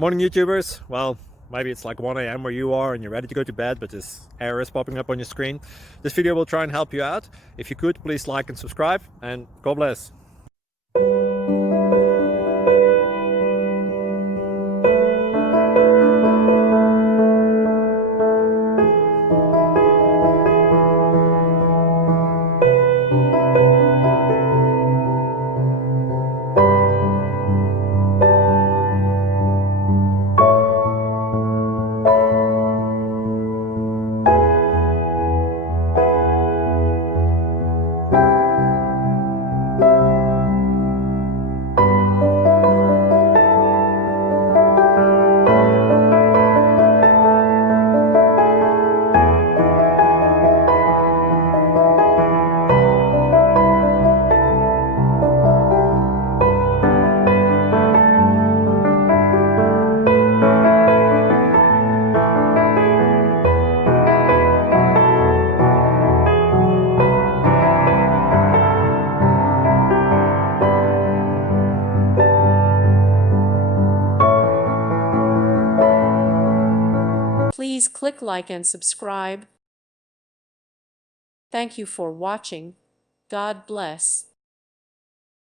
Morning YouTubers. Well, maybe it's like 1 a.m. where you are and you're ready to go to bed, but this error is popping up on your screen. This video will try and help you out. If you could, please like and subscribe, and God bless. Please click like and subscribe. Thank you for watching. God bless.